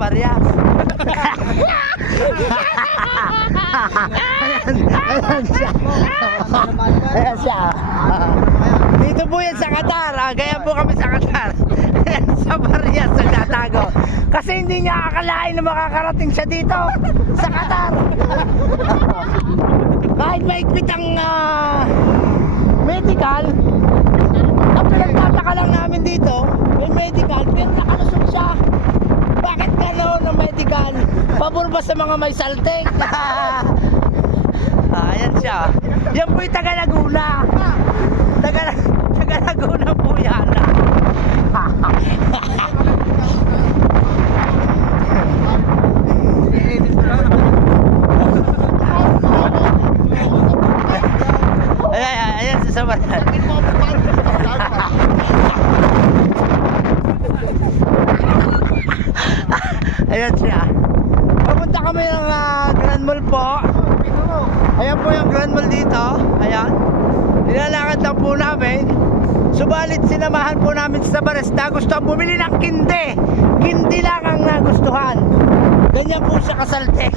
Barrias. Ayan siya. Ayan siya. Dito po yan sa Qatar. Gaya po kami sa Qatar. Ayan sa Barrias nagtatago. Kasi hindi niya akalain na makakarating siya dito sa Qatar. Kahit maigpit ang medical, ang pinagtataka lang namin dito, may medical, pero nakalusog siya. Bakit gano'n ang medical? Pabor ba sa mga may saltik? Ayan siya. Yan po yung taga Laguna. Taga Laguna po yan. Ayan si Sabat. Ayan siya. Papunta kami ng Grand Mall po. Ayan po yung Grand Mall dito. Ayan. Nilalakad lang po namin. Subalit sinamahan po namin sa Barrias na gusto ang bumili ng kindi. Kindi lang ang nagustuhan. Ganyan po siya kasaltek.